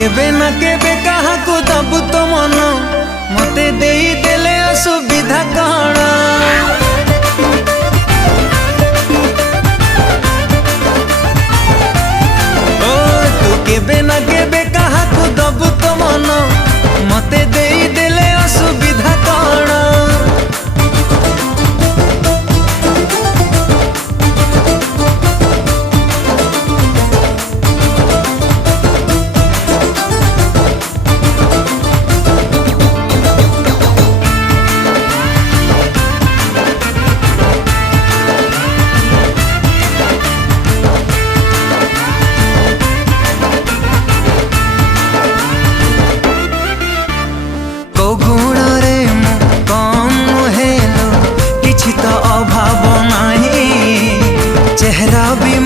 केबे ना केबे कहा को दबु तो मन मते देई देले असुविधा कण ओ तू केबे ना केबे कहा को दबु तो मन मते देई देले असुविधा कण तो अभाव नहीं चेहरा भी